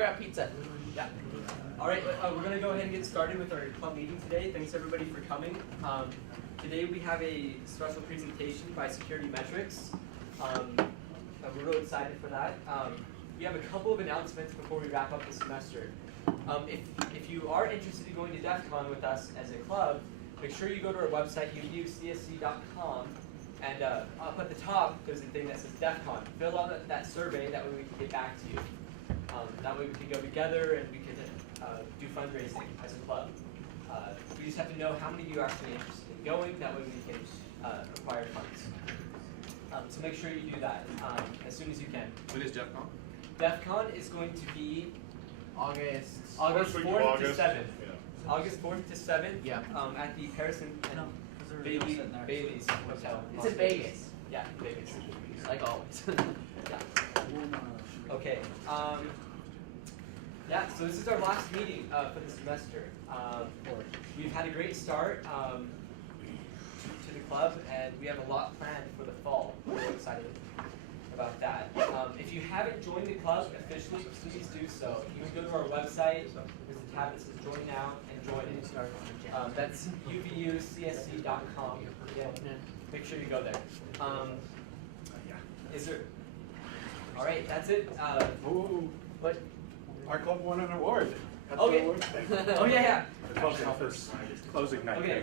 grab pizza. Yeah. All right, we're going to go ahead and get started with our club meeting today. Thanks everybody for coming. Today we have a special presentation by Security Metrics. We're really excited for that. We have a couple of announcements before we wrap up the semester. If you are interested in going to DEF CON with us as a club, make sure you go to our website, UVUCSC.com, and up at the top there's a thing that says DEF CON. Fill out that survey, that way we can get back to you. That way we can go together and we can do fundraising as a club. We just have to know how many of you are actually interested in going, that way we can acquire funds. So make sure you do that as soon as you can. When is DEF CON? DEF CON is going to be August 4th to 7th. Yeah. August 4th to 7th Yeah. At the Paris and Bailey's Hotel. It's in Vegas. Yeah, Vegas. Like always. Yeah. Okay. Yeah, so this is our last meeting for the semester. We've had a great start to the club, and we have a lot planned for the fall. We're really excited about that. If you haven't joined the club officially, please do so. You can go to our website. There's a tab that says Join Now and join it. That's UVUCSC.com. Make sure you go there. Is there? All right, that's it. What? Our club won an award. Okay. Oh yeah. The club's office closing night. Okay.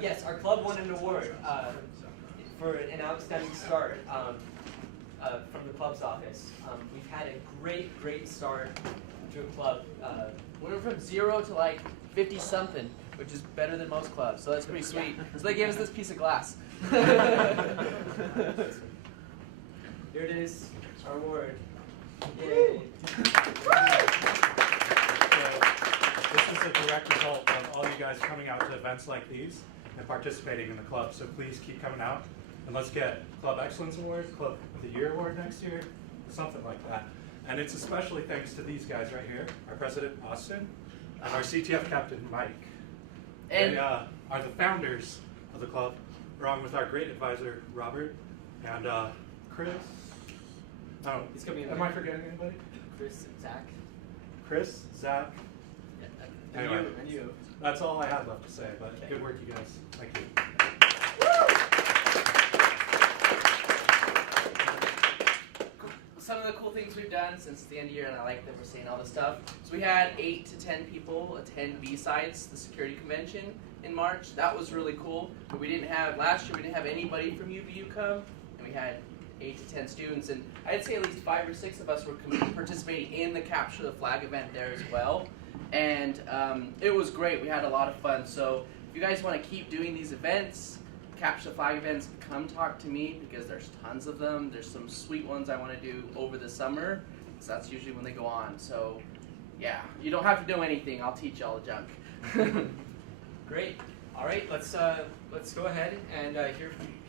Yes, our club won an award for an outstanding start from the club's office. We've had a great start to a club. We went from 0 to like 50 something, which is better than most clubs. So that's pretty sweet. So they gave us this piece of glass. Here it is, our award. Yay. This is a direct result of all you guys coming out to events like these and participating in the club. So please keep coming out and let's get Club Excellence Award, Club of the Year Award next year, something like that. And it's especially thanks to these guys right here, our president Austin and our CTF captain Mike. And they are the founders of the club, along with our great advisor Robert and Chris. Oh, He's coming in. am I forgetting anybody? Chris, Zach. Chris, Zach. And Anyway. you. And you. That's all I have left to say, but good work, you guys. Thank you. some of the cool things we've done since the end of the year, and I like that we're seeing all this stuff. So we had 8 to 10 people attend B-Sides, the security convention in March. That was really cool. But we didn't have, last year we didn't have anybody from UVU come, and we had 8 to 10 students, and I'd say at least 5 or 6 of us were participating in the Capture the Flag event there as well. And it was great. We had a lot of fun. So if you guys want to keep doing these events, Capture the Flag events, come talk to me because there's tons of them. There's some sweet ones I want to do over the summer, so that's usually when they go on. So yeah, you don't have to know anything. I'll teach you all the junk. Great. All right, let's go ahead and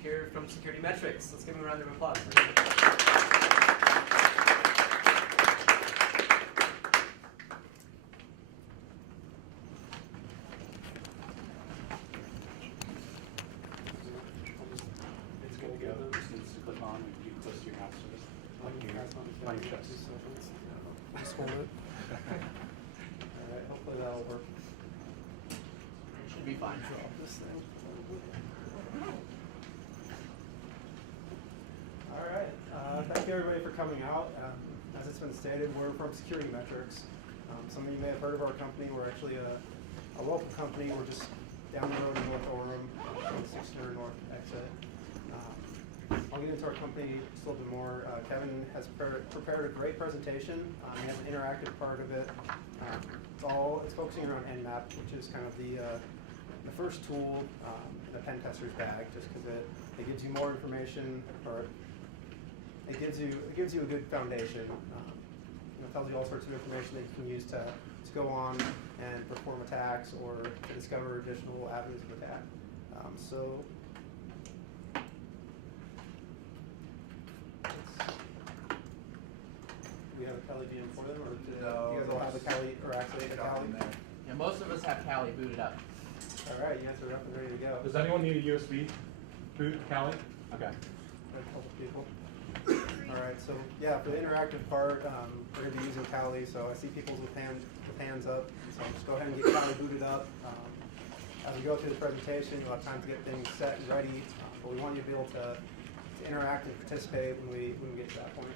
hear from Security Metrics. Let's give them a round of applause. It's going to go. Just needs to click on and you can close your mouse to this. On your chest. Just hold it. Alright, hopefully that'll work. Should be fine. Drop this thing. Alright, thank you everybody for coming out. As it's been stated, we're from Security Metrics. Some of you may have heard of our company. We're actually a local company. We're just down the road in North Orem, on the 600 North exit. I'll get into our company just a little bit more. Kevin has prepared a great presentation. He has an interactive part of it. It's focusing around Nmap, which is kind of the first tool in a pen tester's bag, just because it gives you more information, or it gives you a good foundation. It tells you all sorts of information that you can use to go on and perform attacks or to discover additional avenues of attack. We have a Kali VM for them, or do you guys all have a Kali or activate a Kali? Yeah, most of us have Kali booted up. All right, you guys are up and ready to go. Does anyone need a USB boot, Callie? Okay. A couple people. All right, so yeah, for the interactive part, we're going to be using Kali. So I see people with hands up. So just go ahead and get Kali booted up. As we go through the presentation, you'll have time to get things set and ready. But we want you to be able to interact and participate when we get to that point.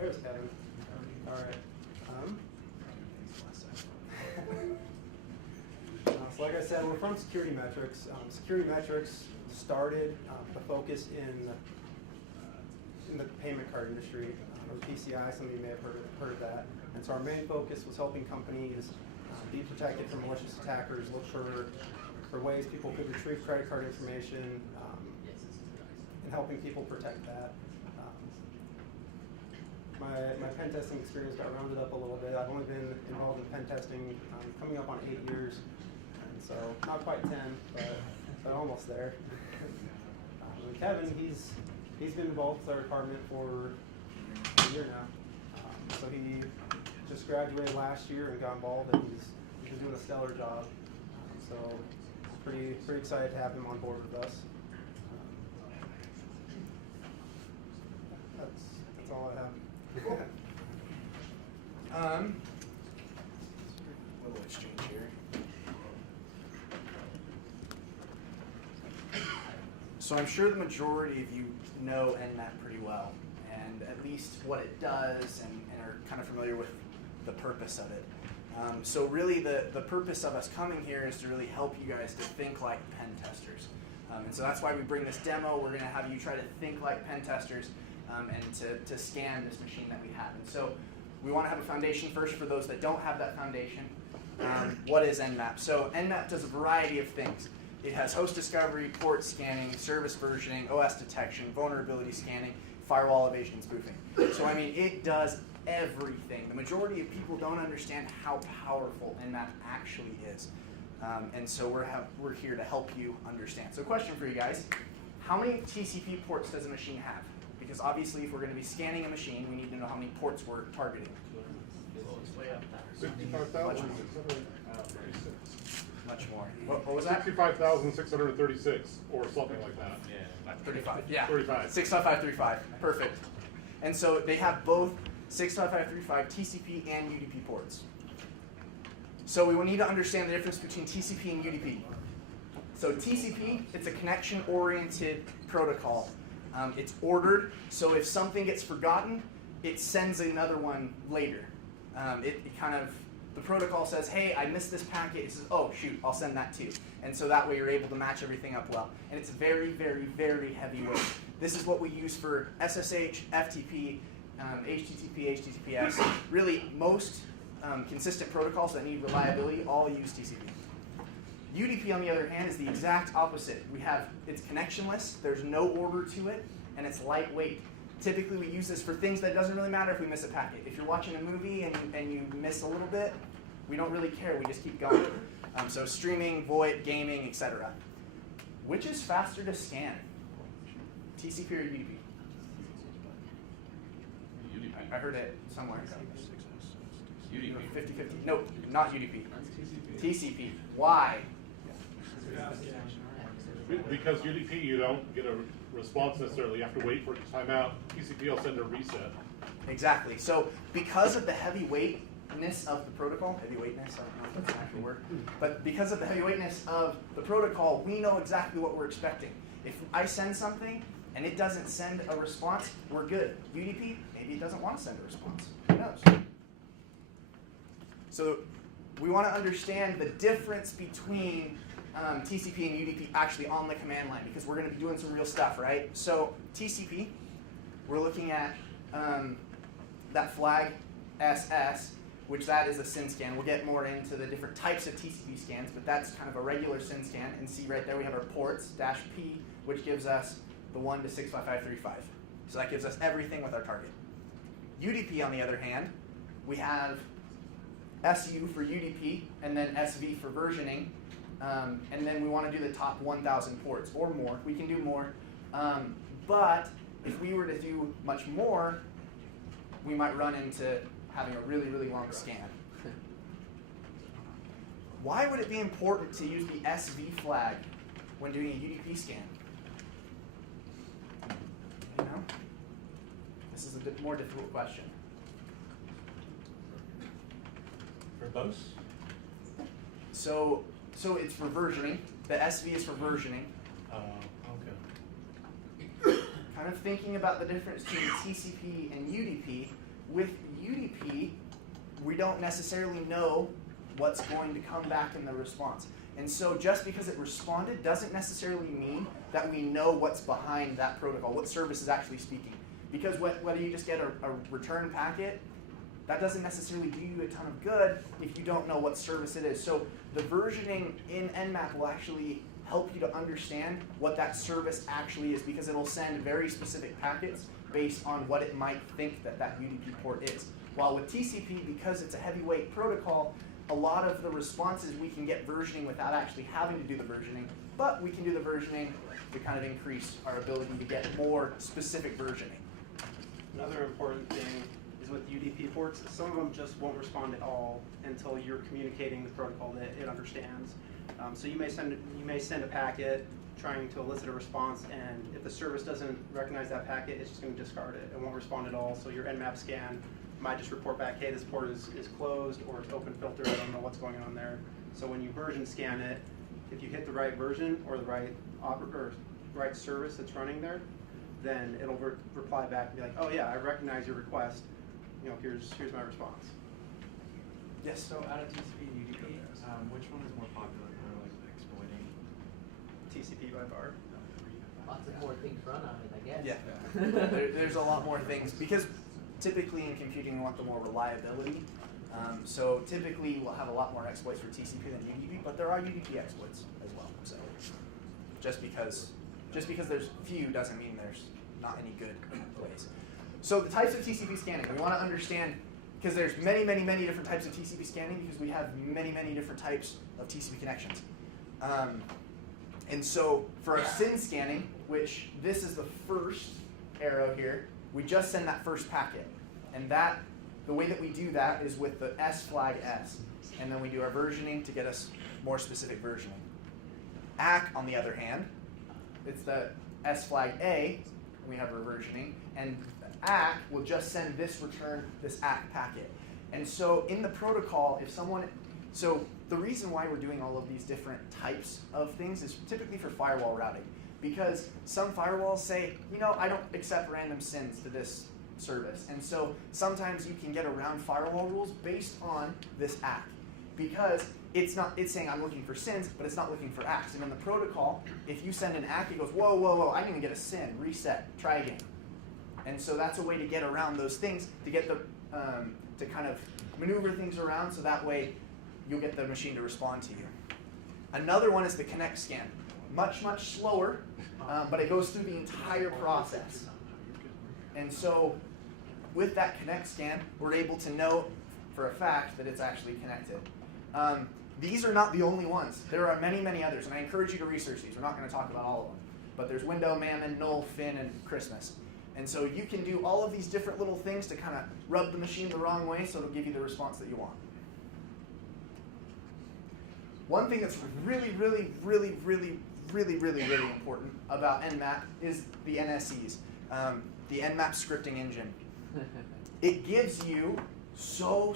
There's Kevin. All right. So like I said, we're from Security Metrics. Security Metrics started the focus in the payment card industry, or PCI. Some of you may have heard of that. And so our main focus was helping companies be protected from malicious attackers, look for ways people could retrieve credit card information, and helping people protect that. My pen testing experience got rounded up a little bit. I've only been involved in pen testing coming up on 8 years, and so not quite 10, but almost there. And Kevin, he's been involved with our department for a year now. So he just graduated last year and got involved, and he's been doing a stellar job. So pretty excited to have him on board with us. That's all I have. Little exchange here. So I'm sure the majority of you know NMAP pretty well, and at least what it does, and are kind of familiar with the purpose of it. So really the purpose of us coming here is to really help you guys to think like pen testers. And so that's why we bring this demo. We're going to have you try to think like pen testers. And to scan this machine that we have. And so we want to have a foundation first for those that don't have that foundation. What is NMAP? So NMAP does a variety of things. It has host discovery, port scanning, service versioning, OS detection, vulnerability scanning, firewall evasion, and spoofing. So I mean, it does everything. The majority of people don't understand how powerful NMAP actually is. And so we're here to help you understand. So question for you guys, how many TCP ports does a machine have? Because obviously, if we're going to be scanning a machine, we need to know how many ports we're targeting. 65,636. Much more. What was that? 65,636, or something like that. Yeah. 35. Yeah. 35. 65535. Perfect. And so they have both 65535 TCP and UDP ports. So we will need to understand the difference between TCP and UDP. So TCP, it's a connection-oriented protocol. It's ordered, so if something gets forgotten, it sends another one later. The protocol says, hey, I missed this packet. It says, oh, shoot, I'll send that too. And so that way you're able to match everything up well. And it's very, very, very heavyweight. This is what we use for SSH, FTP, HTTP, HTTPS. Really, most consistent protocols that need reliability all use TCP. UDP, on the other hand, is the exact opposite. It's connectionless, there's no order to it, and it's lightweight. Typically, we use this for things that doesn't really matter if we miss a packet. If you're watching a movie and you miss a little bit, we don't really care, we just keep going. So streaming, VoIP, gaming, etc. Which is faster to scan? TCP or UDP? I heard it somewhere. UDP. 50-50. No, not UDP. TCP. Why? Because UDP, you don't get a response necessarily. You have to wait for it to time out. TCP will send a reset. Exactly. So because of the heavyweightness of the protocol, heavyweightness, I don't know if that's an actual word, but because of the heavyweightness of the protocol, we know exactly what we're expecting. If I send something and it doesn't send a response, we're good. UDP, maybe it doesn't want to send a response. Who knows? So we want to understand the difference between TCP and UDP actually on the command line, because we're going to be doing some real stuff, right? So TCP, we're looking at that flag SS, which that is a SYN scan. We'll get more into the different types of TCP scans, but that's kind of a regular SYN scan. And see right there we have our ports, -P, which gives us the 1 to 65535. So that gives us everything with our target. UDP, on the other hand, we have SU for UDP, and then SV for versioning, and then we want to do the top 1,000 ports or more. We can do more, but if we were to do much more, we might run into having a really, really long scan. Why would it be important to use the SV flag when doing a UDP scan? You know? This is a bit more difficult question. Verbose? So it's for versioning. The SV is for versioning. Okay. Kind of thinking about the difference between TCP and UDP. With UDP, we don't necessarily know what's going to come back in the response. And so just because it responded doesn't necessarily mean that we know what's behind that protocol, what service is actually speaking. Because whether you just get a return packet, that doesn't necessarily do you a ton of good if you don't know what service it is. So the versioning in Nmap will actually help you to understand what that service actually is, because it'll send very specific packets based on what it might think that UDP port is. While with TCP, because it's a heavyweight protocol, a lot of the responses we can get versioning without actually having to do the versioning, but we can do the versioning to kind of increase our ability to get more specific versioning. Another important thing is with UDP ports, some of them just won't respond at all until you're communicating the protocol that it understands. So you may send a packet trying to elicit a response, and if the service doesn't recognize that packet, it's just going to discard it. It won't respond at all. So your Nmap scan might just report back, hey, this port is closed, or it's open filter, I don't know what's going on there. So when you version scan it, if you hit the right version or the right service that's running there, then it'll reply back and be like, oh yeah, I recognize your request. You know, here's my response. Yes? So out of TCP and UDP, which one is more popular for like exploiting? TCP by bar. Lots of more things run on it, I guess. Yeah. There's a lot more things, because typically in computing we want the more reliability. So typically we'll have a lot more exploits for TCP than UDP, but there are UDP exploits as well. So just because there's few doesn't mean there's not any good ways. So the types of TCP scanning, we want to understand, because there's many different types of TCP scanning, because we have many different types of TCP connections. And so for our SYN scanning, which this is the first arrow here, we just send that first packet. And the way that we do that is with the S flag S. And then we do our versioning to get us more specific versioning. ACK, on the other hand, it's the S flag A, we have our versioning, and ACK will just send this ACK packet. And so in the protocol, so the reason why we're doing all of these different types of things is typically for firewall routing. Because some firewalls say, you know, I don't accept random SYNs to this service. And so sometimes you can get around firewall rules based on this ACK. Because it's saying I'm looking for SYNs, but it's not looking for ACKs. And in the protocol, if you send an ACK, it goes, whoa, I didn't even get a SYN, reset, try again. And so that's a way to get around those things, to get to kind of maneuver things around, so that way you'll get the machine to respond to you. Another one is the connect scan. Much slower, but it goes through the entire process. And so with that connect scan, we're able to know for a fact that it's actually connected. These are not the only ones. There are many others, and I encourage you to research these. We're not going to talk about all of them. But there's window, mammon, null, fin, and Christmas. And so you can do all of these different little things to kind of rub the machine the wrong way, so it'll give you the response that you want. One thing that's really important about Nmap is the NSEs, the Nmap scripting engine. It gives you so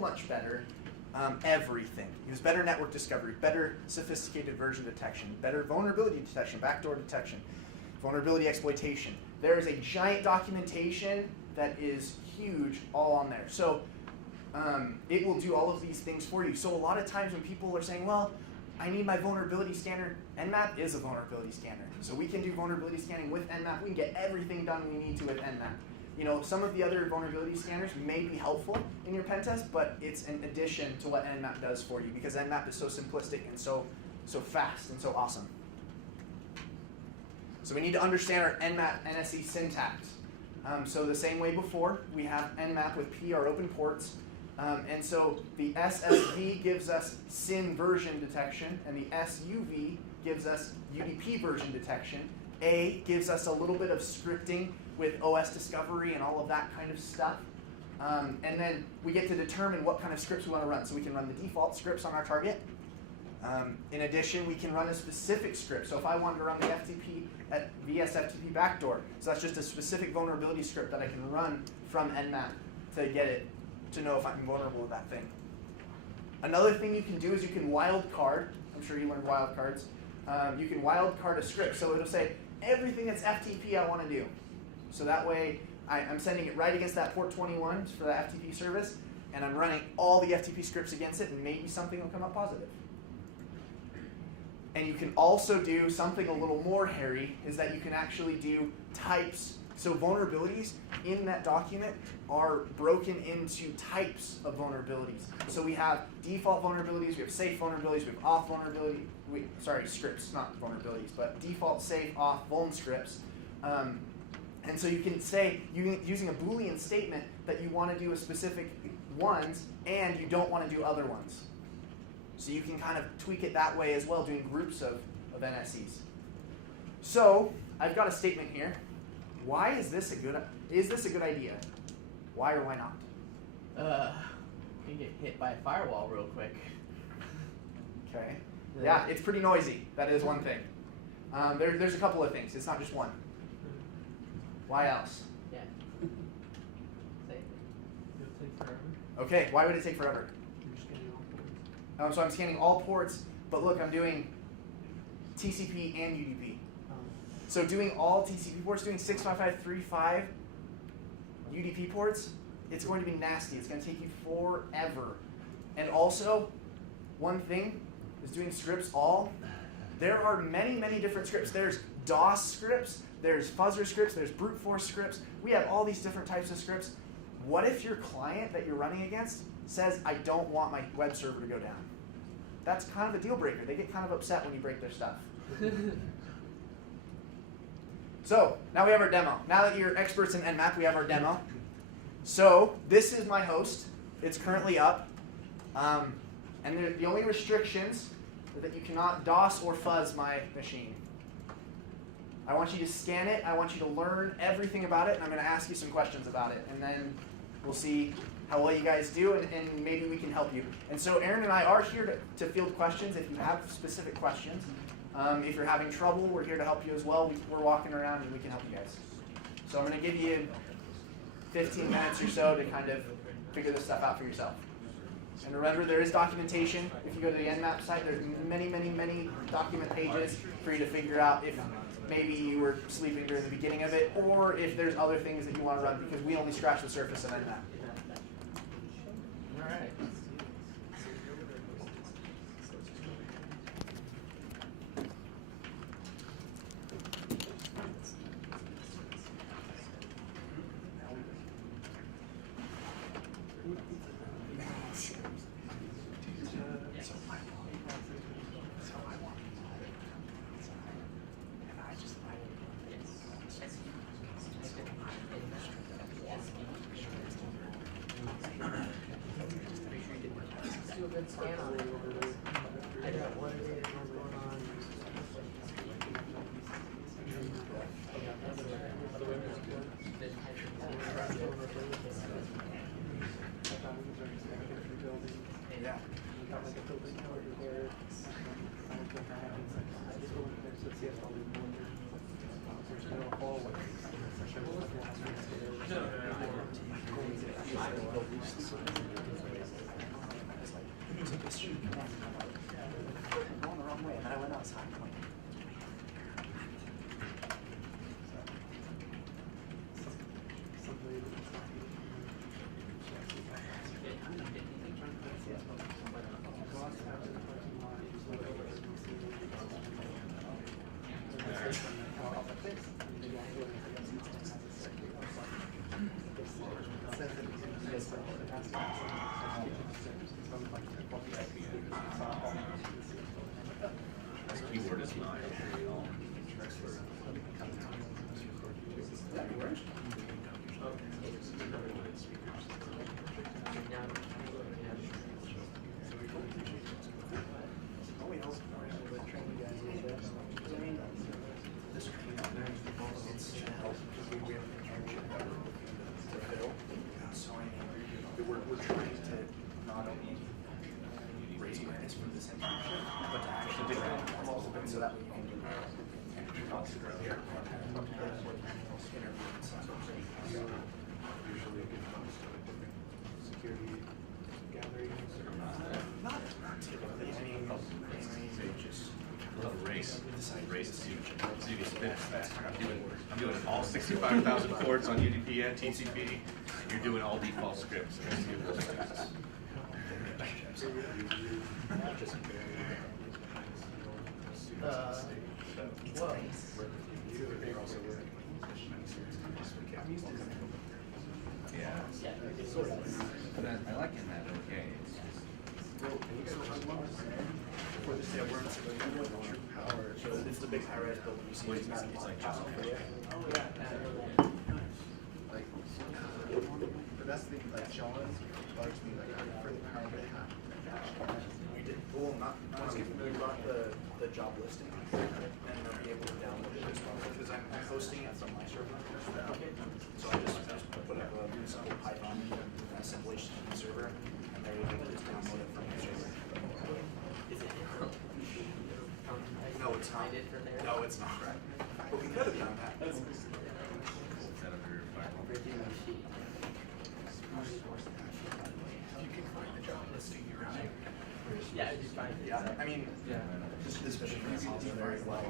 much better everything. It gives better network discovery, better sophisticated version detection, better vulnerability detection, backdoor detection, vulnerability exploitation. There is a giant documentation that is huge all on there. So it will do all of these things for you. So a lot of times when people are saying, well, I need my vulnerability scanner, Nmap is a vulnerability scanner. So we can do vulnerability scanning with Nmap. We can get everything done we need to with Nmap. You know, some of the other vulnerability scanners may be helpful in your pen test, but it's an addition to what Nmap does for you, because Nmap is so simplistic and so fast and so awesome. So we need to understand our Nmap NSE syntax. So the same way before, we have Nmap with P, our open ports. And so the SSV gives us SYN version detection, and the SUV gives us UDP version detection. A gives us a little bit of scripting with OS discovery and all of that kind of stuff. And then we get to determine what kind of scripts we want to run. So we can run the default scripts on our target. In addition, we can run a specific script. So if I wanted to run the FTP at VS-FTP backdoor, so that's just a specific vulnerability script that I can run from Nmap to get it to know if I'm vulnerable to that thing. Another thing you can do is you can wildcard. I'm sure you learned wildcards. You can wildcard a script. So it'll say everything that's FTP I want to do. So that way I'm sending it right against that port 21 for the FTP service, and I'm running all the FTP scripts against it, and maybe something will come up positive. And you can also do something a little more hairy, is that you can actually do types. So vulnerabilities in that document are broken into types of vulnerabilities. So we have default vulnerabilities, we have safe vulnerabilities, we have auth vulnerability, scripts, not vulnerabilities, but default, safe, auth, vuln scripts. And so you can say, using a Boolean statement, that you want to do a specific ones and you don't want to do other ones. So you can kind of tweak it that way as well, doing groups of NSEs. So I've got a statement here. Why is this a good idea? Why or why not? You get hit by a firewall real quick. Okay. Yeah, it's pretty noisy. That is one thing. There's a couple of things. It's not just one. Why else? Yeah. Same. It'll take forever. Okay, why would it take forever? You're scanning all ports. So I'm scanning all ports, but look, I'm doing TCP and UDP. So doing all TCP ports, doing 65535 UDP ports, it's going to be nasty. It's going to take you forever. And also, one thing is doing scripts all. There are many, many different scripts. There's DOS scripts, there's fuzzer scripts, there's brute force scripts. We have all these different types of scripts. What if your client that you're running against says, I don't want my web server to go down? That's kind of a deal breaker. They get kind of upset when you break their stuff. So now we have our demo. Now that you're experts in Nmap, we have our demo. So this is my host. It's currently up. And the only restrictions are that you cannot DOS or fuzz my machine. I want you to scan it. I want you to learn everything about it. And I'm going to ask you some questions about it. And then we'll see how well you guys do, and maybe we can help you. And so Aaron and I are here to field questions if you have specific questions. If you're having trouble, we're here to help you as well. We're walking around and we can help you guys. So I'm going to give you 15 minutes or so to kind of figure this stuff out for yourself. And remember, there is documentation. If you go to the Nmap site, there's many, many, many document pages for you to figure out if maybe you were sleeping during the beginning of it, or if there's other things that you want to run, because we only scratch the surface of Nmap. All right. all 65,000 ports on UDP and TCP. You're doing all default scripts. Yeah. But I like in that, okay. It's the big high-rise building you see. It's like just The best thing, like John bugs me, like for the power they have. we did, well, not if we brought the job listing and they'll be able to download it as well, because I'm hosting it from my server. So I just put up a simple Python assemblation server, and they're able to just download it from my server. No, it's not. No, it's not. But we could have done that. You can find the job listing here. Yeah, it's fine. Yeah, I mean, this should be very well.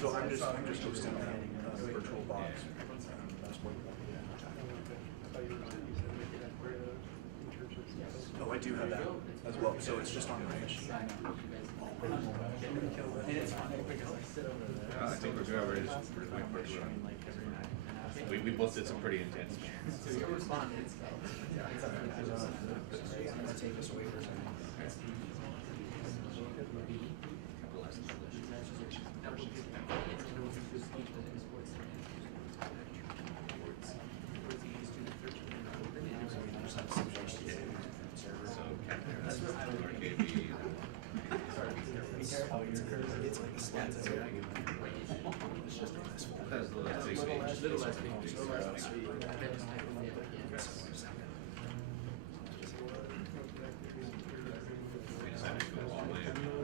So I'm just hosting a virtual box. Oh, I do have that as well. So it's just on my machine. I think we're good. We're just waiting for it to run. We both did some pretty intense. Take this away for a second.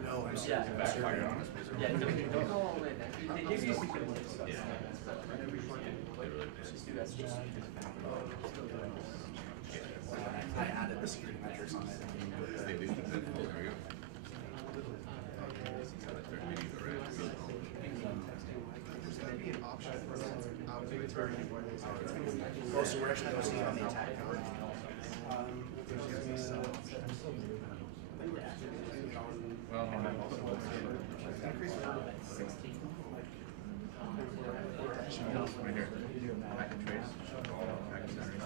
No, I'm Yeah. sorry. Yeah, don't go all in. They give you some I added the security metrics on it. Be an option for them. Oh, so we're actually hosting it on the attack now. Well, right here. I can trace all packet centers.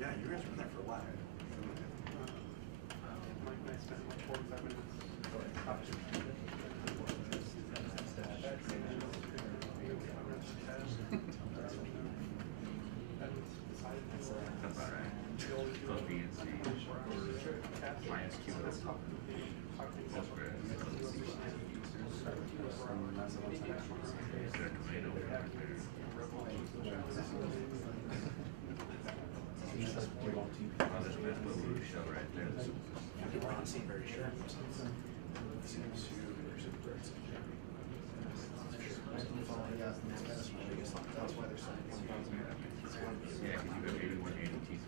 Yeah, you guys were there for a while. People don't seem very sure. Yeah, because you have 81 ATC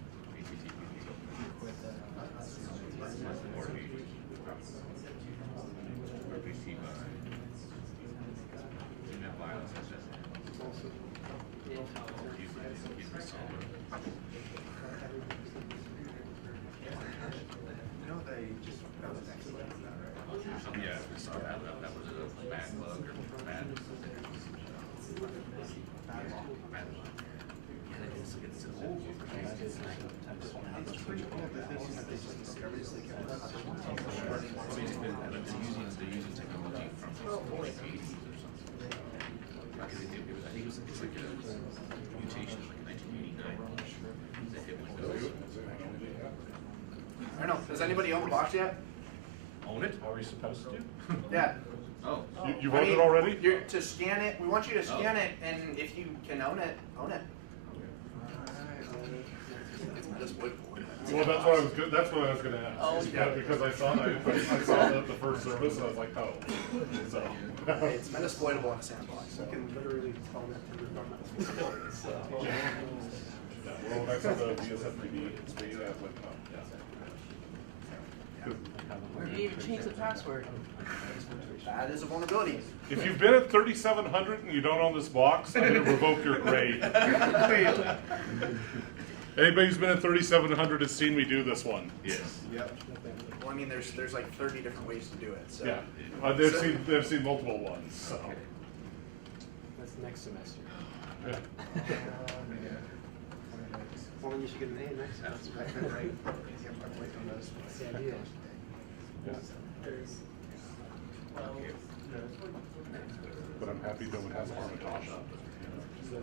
You know, they just found an exploit on that, right? Yeah, we saw that. That was a bad bug or bad. Bad log. Yeah, it's old. I know. Does anybody own the box yet? Own it? Are we supposed to? Yeah. Oh. You voted already? You're to scan it. We want you to scan it, and if you can own it, own it. It's metasploitable. Well, that's what I was gonna ask. Oh, Yeah, because I saw the first service and I was like, oh. So. It's metasploitable in a sandbox. You can literally tell them that to run that. Yeah, well, when I saw the VSF3D space, I was like, oh, yeah. You didn't even change the password. That is a vulnerability. If you've been at 3,700 and you don't own this box, I'm gonna revoke your grade. Anybody who's been at 3,700 has seen me do this one. Yes. Yep. Well, I mean, there's like 30 different ways to do it. So. Yeah, they've seen multiple ones. So. That's next semester. Yeah. Well, then you should get an A next semester. Right? That's the idea. But I'm happy no one has Armitage.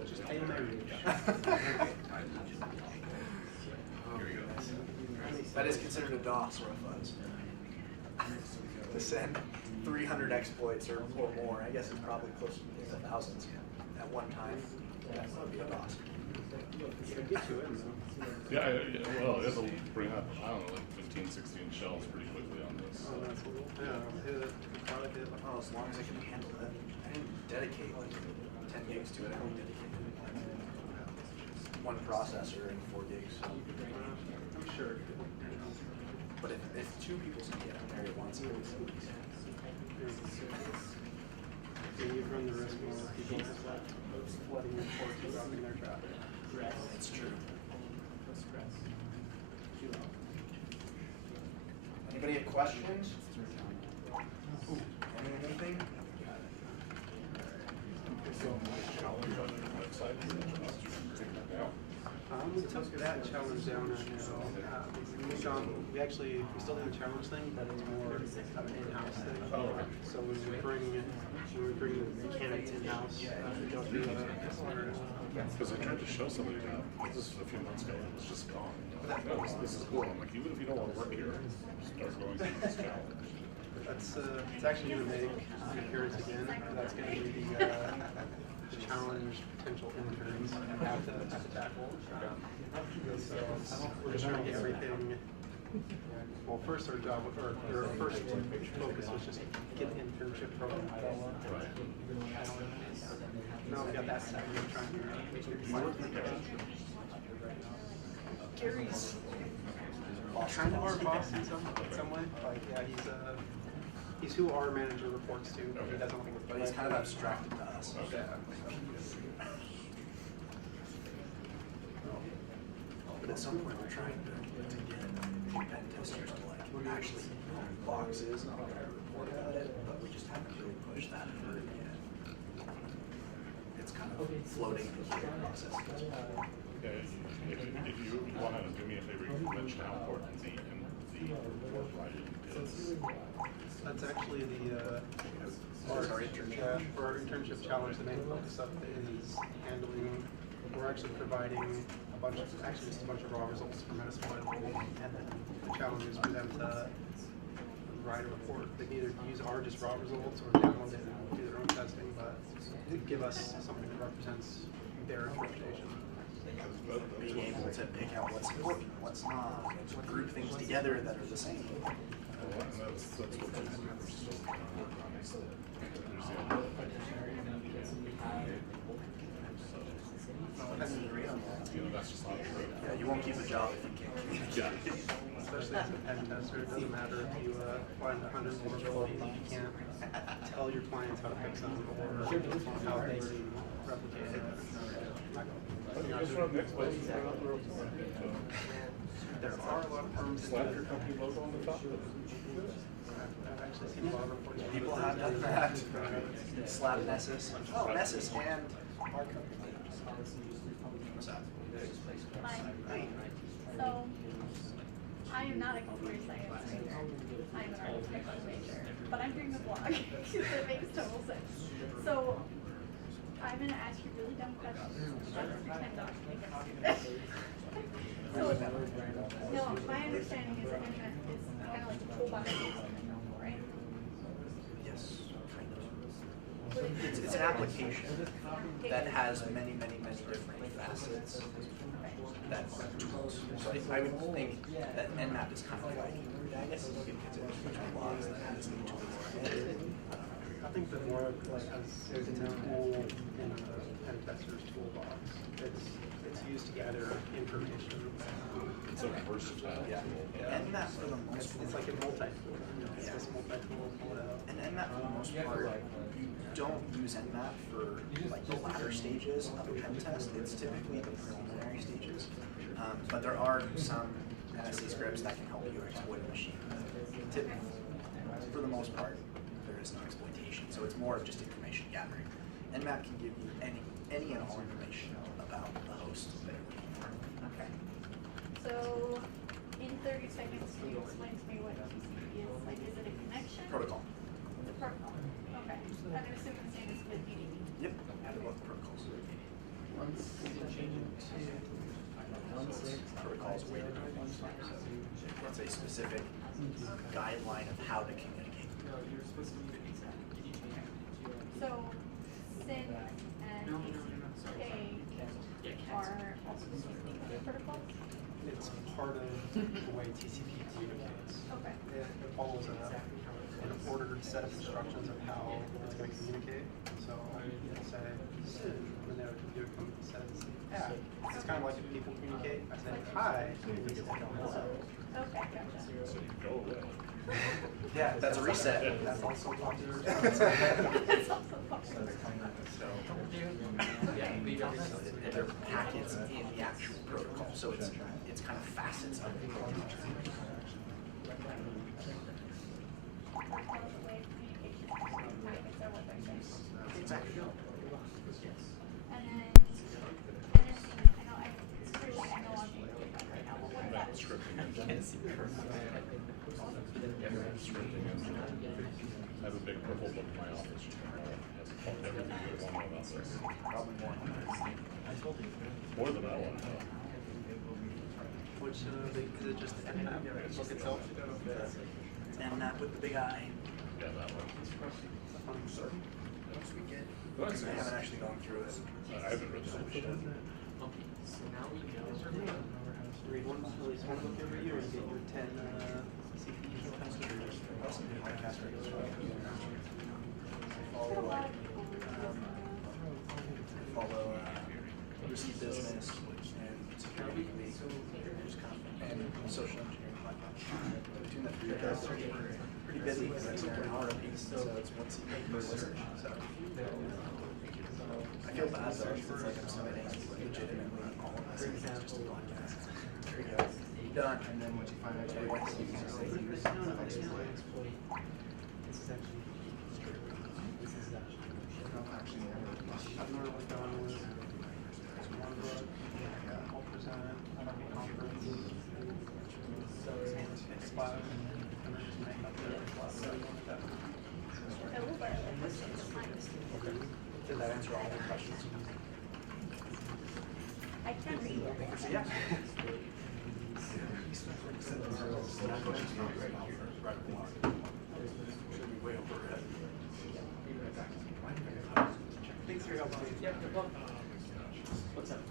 Just Hail Mary. That is considered a DOS or a fuzz. To send 300 exploits or more, I guess it's probably close to the thousands at one time. That would be a DOS. It'll get you in though. Yeah, well, it'll bring up, I don't know, like 15, 16 shells pretty quickly on this. Oh, that's cool. Yeah, probably hit Oh, as long as I can handle it. I didn't dedicate like 10 gigs to it. I only dedicated one processor and 4 gigs. I'm sure. But if two people can get it there at once, Then you run the risk of people flooding your ports and dropping their traffic. it's true. Anybody have questions? Anything? We took that challenge down, I know. We still do the challenge thing, but it's more of an in-house thing. So when we bring mechanics in-house, we go through Because I tried to show somebody that this a few months ago and it was just gone. This is cool. I'm like, even if you don't want to work here, start going through this challenge. It's actually going to make an appearance again. That's going to be the challenge potential interns have to tackle. So we're just trying to get everything. Well, first our job, or our first focus was just get the internship program going. Now we got that set. We're trying to Gary's kind of our boss in some way. Like, yeah, he's who our manager reports to. But he doesn't like. But he's kind of abstracted to us. Okay. But at some point we're trying to get pen testers to like actually own boxes and all that report about it, but we just haven't really pushed that further yet. It's kind of floating in the process. Yeah, if you want to do me a favor, you can mention how important the report writing is. That's actually our internship challenge. The main focus of it is handling. We're actually providing just a bunch of raw results for Metasploitable, and then the challenge is for them to write a report. They can either use our just raw results or download it and do their own testing, but give us something that represents their interpretation. Being able to pick out what's important, what's not, to group things together that are the same. That's what that's just not true. Yeah, you won't keep a job if you can't communicate. Yeah. Especially as a pen tester, it doesn't matter if you find 100 vulnerabilities, you can't tell your clients how to fix them or how they replicate it. There are a lot of firms that Slap your company logo on the top. I've actually seen a lot of reports. People have done that. Slap Nessus. Oh, Nessus and our company. What's that? Hi. So, I am not a computer science major. I'm an architecture major. But I'm doing the blog because it makes total sense. So, I'm going to ask you really dumb questions. That's pretend not to make it. So, no, my understanding is the Nmap is kind of like a toolbox, right? Yes, kind of. It's an application that has many different facets that are tools. So I would think that Nmap is kind of like, I guess you could consider it a toolbox that has new tools. I think the more like it's a tool in the pen tester's toolbox. It's used to gather information. It's a versatile tool. Nmap for the most part. It's like a multi-tool. It's just multi-tool pull it out. And Nmap for the most part, you don't use Nmap for like the latter stages of a pen test. It's typically the preliminary stages. But there are some NSA scripts that can help you exploit a machine. For the most part, there is no exploitation. So it's more of just information gathering. Nmap can give you any and all information about the host that you're looking for. Okay. So, in 30 seconds, can you explain to me what TCP is? Like, is it a connection? Protocol. It's a protocol. Okay. I'm going to assume the same as with UDP. Yep. They're both protocols. Protocols way to do things. So it's a specific guideline of how to communicate. So, SYN and TCP are also TCP protocols? It's part of the way TCP communicates. Okay. It follows an ordered set of instructions of how it's going to communicate. So it'll say SYN, and then the computer says yeah. It's kind of like if people communicate. I say hi. Okay, gotcha. So you go away. Yeah, that's a reset. That's also popular. That's also popular. And they're packets in the actual protocol, so it's kind of facets of the protocol. Exactly. And then NSC, I know I'm being right now, but what is that? Scripting engine. Scripting engine. I have a big purple book in my office. It has everything you want to know about this. Probably more. More than I want to know. Which, is it just Nmap book itself? And that with the big eye. Yeah, that one. I haven't actually gone through it. I haven't read that. Read one release one book every year, you get your 10 CPE testers. Follow Risky Business and Security Week and Social Engineering Podcast. We're doing that for you guys. Pretty busy because it's an hour a piece, so it's once a week per listener. So I feel bad though, because it's like I'm submitting legitimately all of this, and it's just a podcast. There you go. Done. And then once you find out your voice, you can just say, I've normally gone with one book, I'll present it at a conference, class, and then just make up their class. did that answer all your questions? I can read it. So, yeah. Thanks for your help.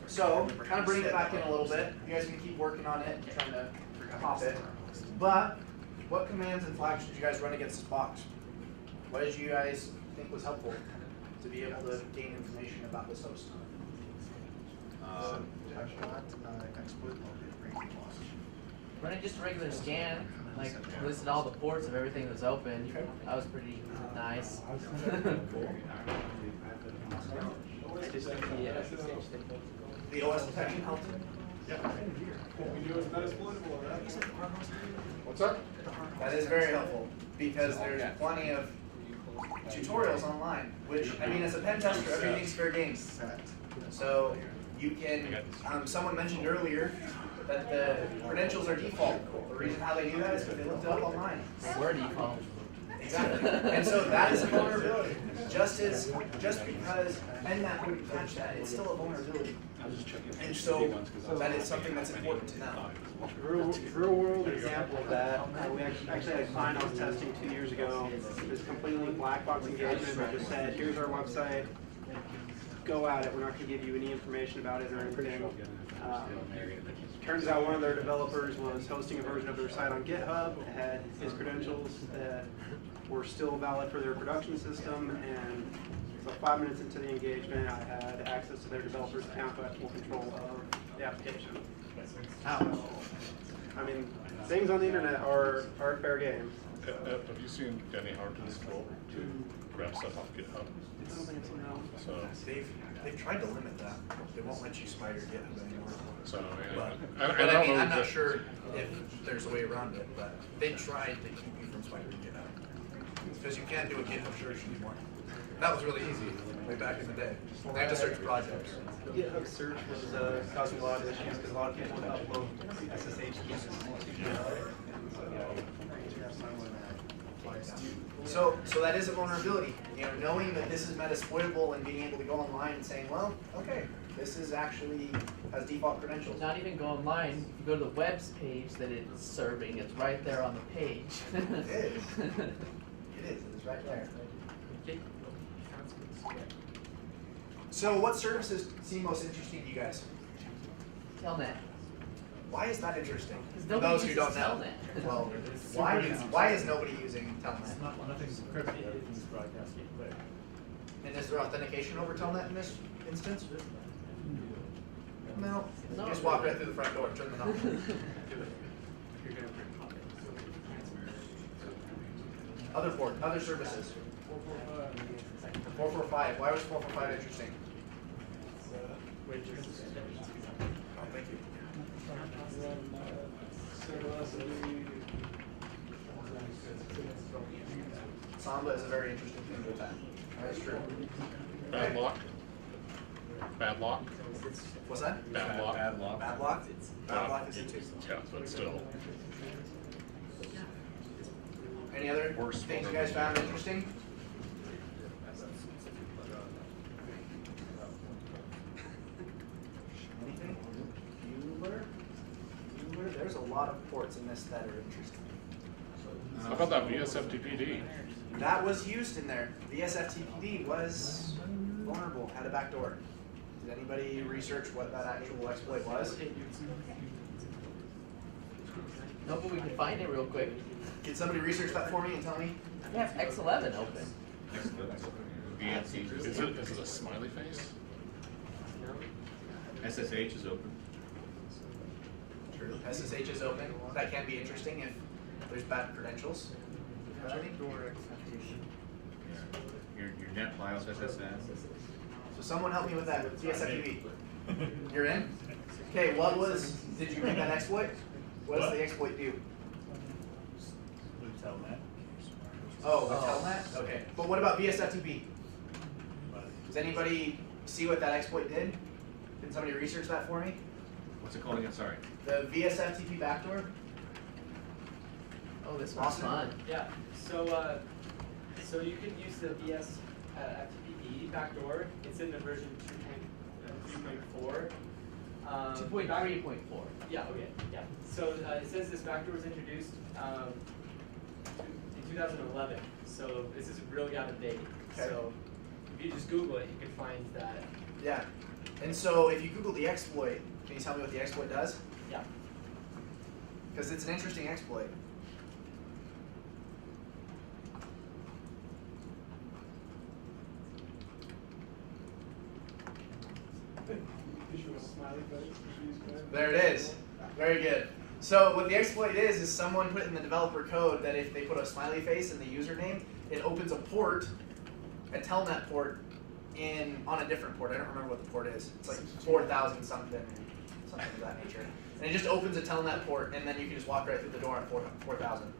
So, kind of bringing it back in a little bit. You guys can keep working on it, trying to pop it. But, what commands and flags did you guys run against this box? What did you guys think was helpful to be able to gain information about this host? Running just a regular scan, like listed all the ports of everything that was open. That was pretty nice. The OS detection helped? What's up? That is very helpful, because there's plenty of tutorials online, which, I mean, as a pen tester, everything's fair game. So, you can, someone mentioned earlier that the credentials are default. The reason how they do that is because they looked it up online. We're default. Exactly. And so that is a vulnerability. Just because Nmap wouldn't catch that, it's still a vulnerability. And so that is something that's important to know. Real world example of that, we actually had a client I was testing 2 years ago. It was completely black box engagement. We just said, here's our website, go at it. We're not going to give you any information about it or anything. Turns out one of their developers was hosting a version of their site on GitHub. It had his credentials that were still valid for their production system, and so 5 minutes into the engagement, I had access to their developer's account, so I had full control of the application. I mean, things on the internet are fair game. Have you seen Danny Harkin's goal to grab stuff off GitHub? So They've tried to limit that. They won't let you spider GitHub anymore. So But I don't know I'm not that- sure if there's a way around it, but they tried to keep you from spidering GitHub. Because you can't do a GitHub search anymore. That was really easy, way back in the day. They had to search projects. GitHub search was causing a lot of issues because a lot of people would upload SSH keys. So that is a vulnerability. You know, knowing that this is metasploitable and being able to go online and saying, well, okay, this is actually has default credentials. Not even go online. If you go to the web's page that it's serving, it's right there on the page. It is. It is. It's right there. So what services seem most interesting to you guys? Telnet. Why is that interesting? For Nobody those who uses don't know. Telnet. Well, why is nobody using Telnet? Nothing's encrypted, everything's broadcasting clear. And is there authentication over Telnet in this instance? No. You just walk right through the front door and turn the knob. Other services. 445. Why was 445 interesting? Oh, thank you. Samba is a very interesting thing to attack. That's true. Bad lock. Bad lock. What's that? Bad lock. Bad lock. Bad lock? Bad lock is it too. Yeah, but still. Any other Worse things you guys found interesting? Anything? Bueller? There's a lot of ports in this that are interesting. How about that VSFTPD? That was used in there. VSFTPD was vulnerable, had a backdoor. Did anybody research what that actual exploit was? No, but we can find it real quick. Can somebody research that for me and tell me? We have X11 open. Is it a smiley face? SSH is open. True. SSH is open. That can be interesting if there's bad credentials. Your net files SSN. So someone help me with that. DSFTP. You're in? Okay, did you read that exploit? What does the exploit do? Oh, with Telnet? Okay. But what about VSFTP? Does anybody see what that exploit did? Can somebody research that for me? What's it called again? Sorry. The VSFTP backdoor? Oh, this one's Awesome. fun. Yeah. So you can use the VS FTP backdoor. It's in the version 2.3.4. 2.3.4. Yeah. Okay. Yeah. So it says this backdoor was introduced in 2011. So this is really out of date. Okay. So if you just Google it, you can find that. Yeah. And so if you Google the exploit, can you tell me what the exploit does? Yeah. Because it's an interesting exploit. There it is. Very good. So what the exploit is someone put in the developer code that if they put a smiley face in the username, it opens a port, a Telnet port, on a different port. I don't remember what the port is. It's like 4,000 something of that nature. And it just opens a Telnet port, and then you can just walk right through the door on 4,000.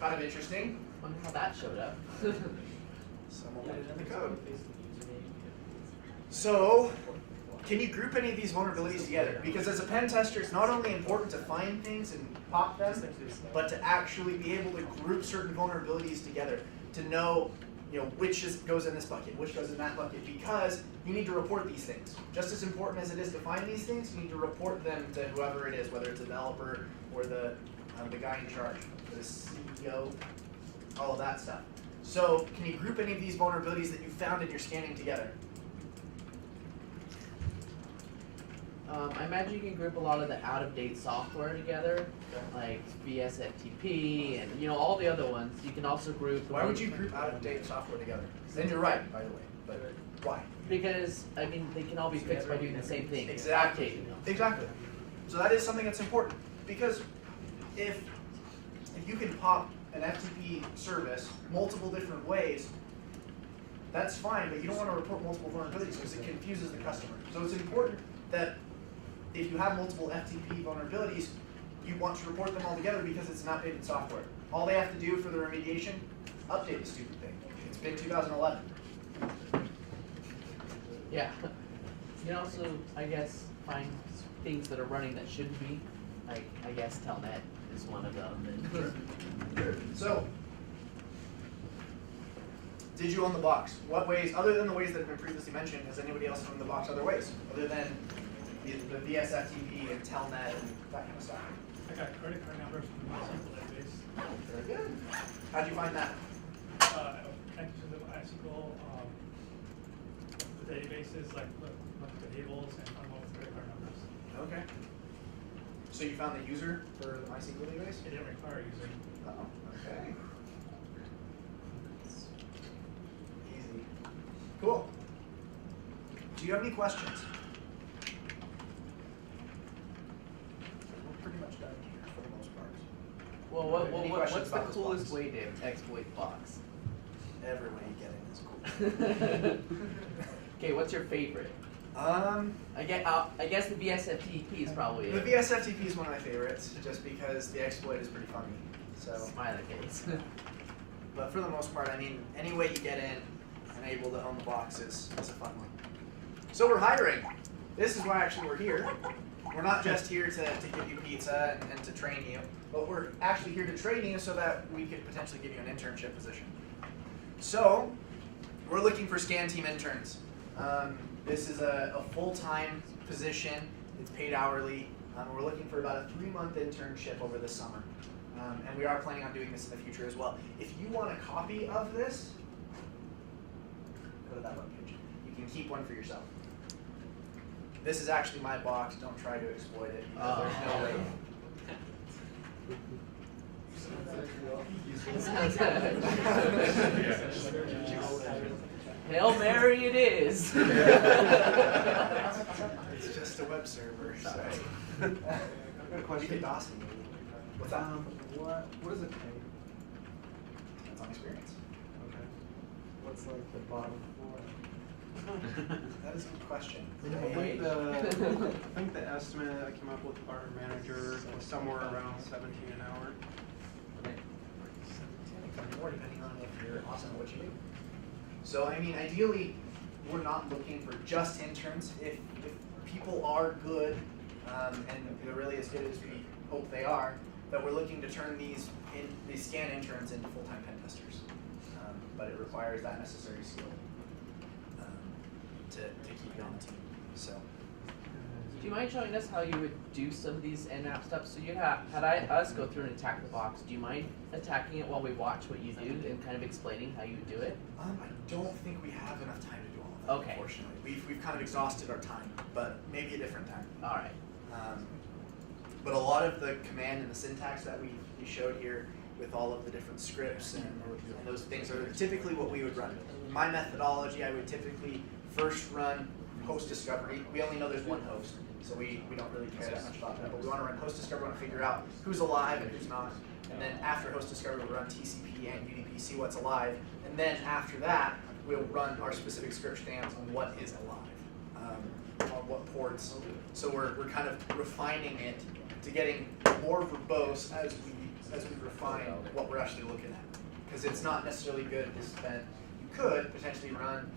Kind of interesting. Wonder how that showed up. Someone put it in the code. So, can you group any of these vulnerabilities together? Because as a pen tester, it's not only important to find things and pop them, but to actually be able to group certain vulnerabilities together to know which goes in this bucket, which goes in that bucket, because you need to report these things. Just as important as it is to find these things, you need to report them to whoever it is, whether it's a developer or the guy in charge, the CEO, all of that stuff. So can you group any of these vulnerabilities that you found in your scanning together? I imagine you can group a lot of the out-of-date software together, like VSFTP and all the other ones. You can also group. Why would you group out-of-date software together? Then you're right, by the way. But why? Because they can all be fixed by doing the same thing. Exactly. Exactly. So that is something that's important, because if you can pop an FTP service multiple different ways, that's fine, but you don't want to report multiple vulnerabilities because it confuses the customer. So it's important that if you have multiple FTP vulnerabilities, you want to report them all together because it's an outdated software. All they have to do for the remediation, update the stupid thing. It's been 2011. Yeah. You can also, I guess, find things that are running that shouldn't be. Like, I guess Telnet is one of them. So, did you own the box? What ways, other than the ways that have been previously mentioned, has anybody else owned the box other ways? Other than the VSFTP and Telnet and that kind of stuff? I got credit card numbers from the MySQL database. Very good. How'd you find that? Connected to the MySQL the databases, like look at the tables and found all the credit card numbers. Okay. So you found the user for the MySQL database? It didn't require a user. Oh, okay. Easy. Cool. Do you have any questions? We're pretty much done here for the most part. Well, Any what's questions the about this coolest box? way to exploit box? Every way you get in is cool. Okay, what's your favorite? I guess the VSFTP is probably The it. VSFTP is one of my favorites, just because the exploit is pretty funny. So, Smiley face. but for the most part, I mean, any way you get in and able to own the box is a fun one. So we're hiring. This is why actually we're here. We're not just here to give you pizza and to train you, but we're actually here to train you so that we could potentially give you an internship position. So we're looking for scan team interns. This is a full-time position. It's paid hourly. We're looking for about a 3-month internship over the summer. And we are planning on doing this in the future as well. If you want a copy of this, go to that webpage. You can keep one for yourself. This is actually my box. Don't try to exploit it because there's no way. Hail Mary it is. It's just a web server. So. I've got a question. What's that? What does it pay? That's on experience. Okay. What's like the bottom floor? That is a good question. I think the estimate I came up with our manager was somewhere around 17 an hour. More depending on if you're awesome at what you do. So I mean, ideally, we're not looking for just interns. If people are good, and they're really as good as we hope they are, that we're looking to turn these scan interns into full-time pen testers. But it requires that necessary skill to keep you on the team. So. Do you mind showing us how you would do some of these nApp stuff? So you had us go through and attack the box. Do you mind attacking it while we watch what you do and kind of explaining how you do it? I don't think we have enough time to do all of that. Okay. Unfortunately, we've kind of exhausted our time, but maybe a different time. All right. But a lot of the command and the syntax that we showed here with all of the different scripts and those things are typically what we would run. My methodology, I would typically first run host discovery. We only know there's one host, so we don't really care that much about that. But we want to run host discovery, we want to figure out who's alive and who's not. And then after host discovery, we'll run TCP and UDP, see what's alive. And then after that, we'll run our specific script stands on what is alive, on what ports. So we're kind of refining it to getting more verbose as we refine what we're actually looking at. Because it's not necessarily good to spend. You could potentially run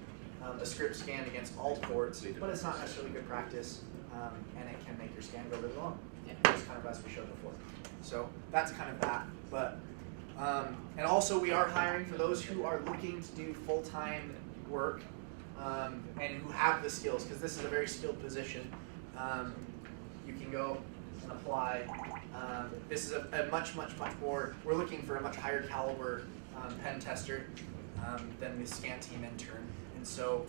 a script scan against all ports, but it's not necessarily good practice, and it can make your scan go really long. Yeah. Just kind of as we showed before. So that's kind of that. But And also we are hiring for those who are looking to do full-time work and who have the skills, because this is a very skilled position. You can go and apply. This is a much more, we're looking for a much higher caliber pen tester than the scan team intern. And so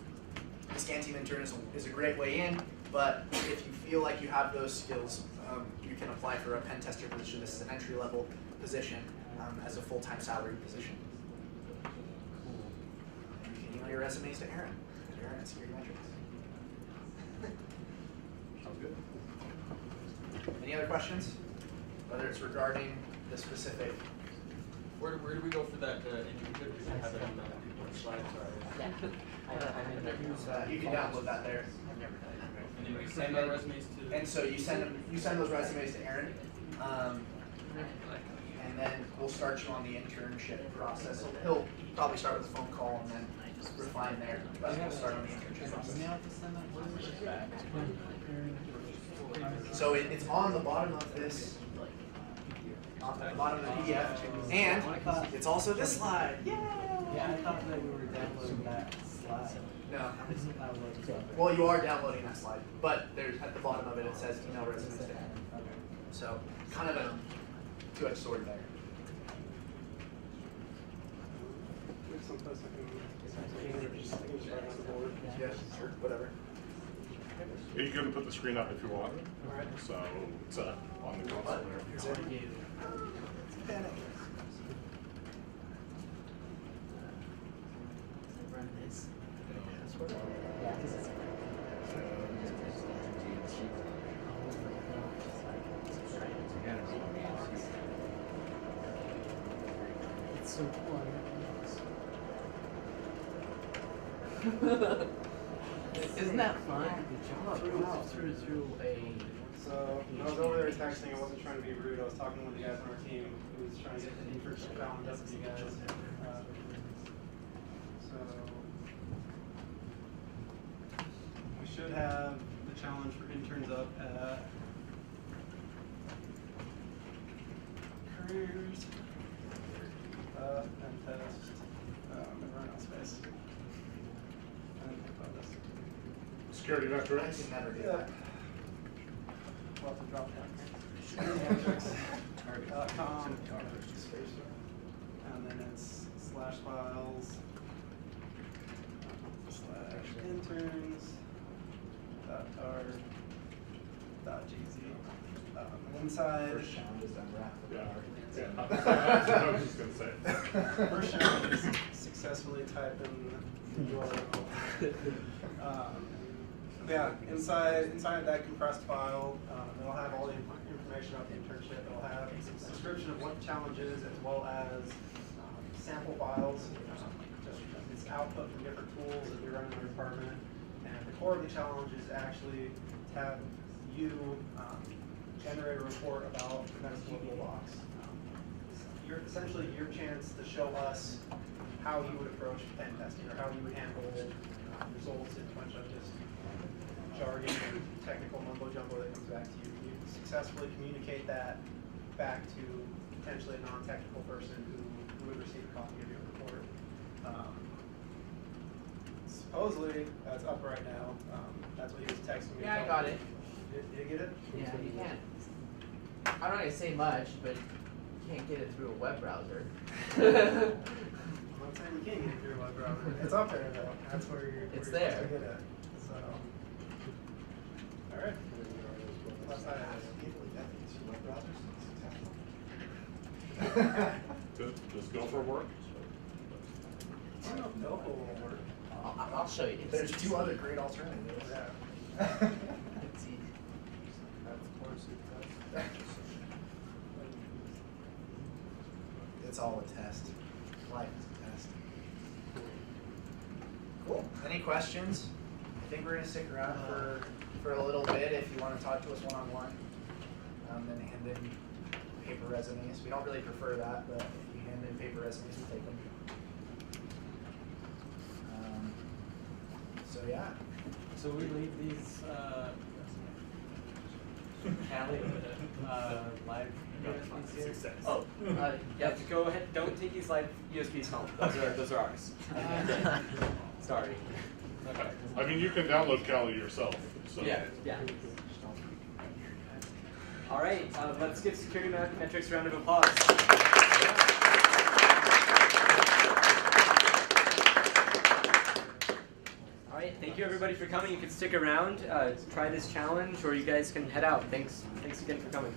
the scan team intern is a great way in, but if you feel like you have those skills, you can apply for a pen tester position. This is an entry level position as a full-time salary position. And you can email your resumes to Aaron. Aaron at Security Metrics. Sounds good. Any other questions? Whether it's regarding the specific. Where do we go for that? You could have it on the slide. You can download that there. And then we send our resumes to. And so you send those resumes to Aaron, and then we'll start you on the internship process. He'll probably start with a phone call and then refine there, but we'll start on the internship process. So it's on the bottom of this, on the bottom of the PDF, and it's also this slide. Yay! Yeah, I thought that we were downloading that slide. No. Well, you are downloading that slide, but there's at the bottom of it, it says email resumes to Aaron. So kind of a two-edged sword there. There's some posts I can just right on the board. Yes, sure, whatever. Yeah, you can put the screen up if you want. Alright. So it's on the console there. It's so cool. Isn't that fun? Through a. So when I was over there texting, I wasn't trying to be rude. I was talking with the guys on our team who was trying to get the internship bound up with you guys. So we should have the challenge for interns up at careers, and test, and run out space. And bonus. Security vector I X. can never do Yeah. that. We'll have to drop down. Securitymetrics.com. And then it's /files /interns.tar.gz. And inside. First challenge is unwrap the Yeah. bar. Yeah. That's what I was just gonna say. First challenge is successfully type in the URL. Yeah, inside that compressed file, it'll have all the information about the internship. It'll have a description of what the challenge is, as well as sample files. It's output from different tools that we run in our department. And the core of the challenge is actually to have you generate a report about the next local box. Essentially your chance to show us how you would approach pen testing, or how you would handle results in a bunch of just jargon and technical mumbo jumbo that comes back to you. You successfully communicate that back to potentially a non-technical person who would receive a copy of your report. Supposedly, that's up right now. That's what he was texting me. Yeah, I got it. Did you get it? Yeah, you can. I'm not gonna say much, but you can't get it through a web browser. I'm not saying you can't get it through a web browser. It's up there though. That's where you're, It's supposed there. to get it. So, all right. Plus I Just go for work. I don't know if Noco will work. I'll show you. There's two other great alternatives. Yeah. It's easy. It's all a test. Life is a test. Cool. Any questions? I think we're gonna stick around for a little bit if you want to talk to us one-on-one. Then hand in paper resumes. We don't really prefer that, but if you hand in paper resumes, we take them. So yeah. So we leave these, Callie, live. No, Oh, yeah, go ahead. Don't take these live USBs home. Those are ours. Sorry. Okay. I mean, you can download Kali yourself. So. Yeah. All right, let's give Security Metrics a round of applause. All right, thank you everybody for coming. You can stick around, try this challenge, or you guys can head out. Thanks again for coming.